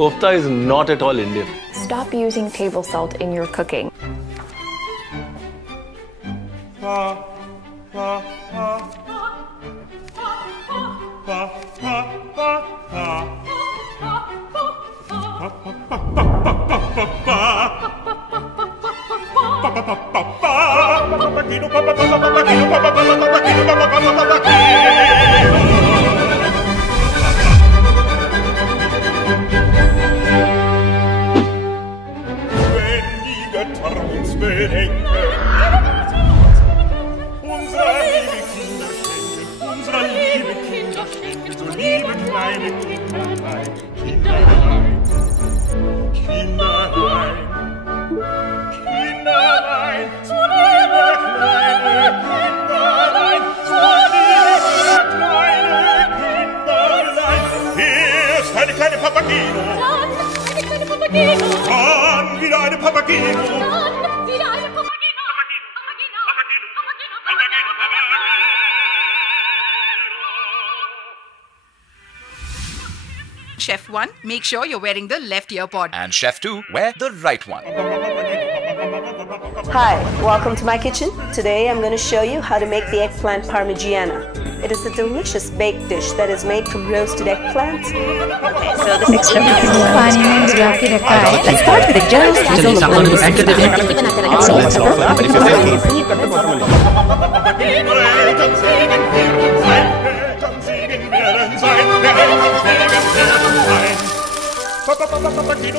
Kofta is not at all Indian. Stop using table salt in your cooking. Chef 1, make sure you're wearing the left ear pod. And Chef 2, wear the right one. Hi, welcome to my kitchen. Today I'm going to show you how to make the eggplant parmigiana. It is a delicious baked dish that is made from roasted eggplant. Okay, so this is Let's start with the general sizzle of lemons. Papagino,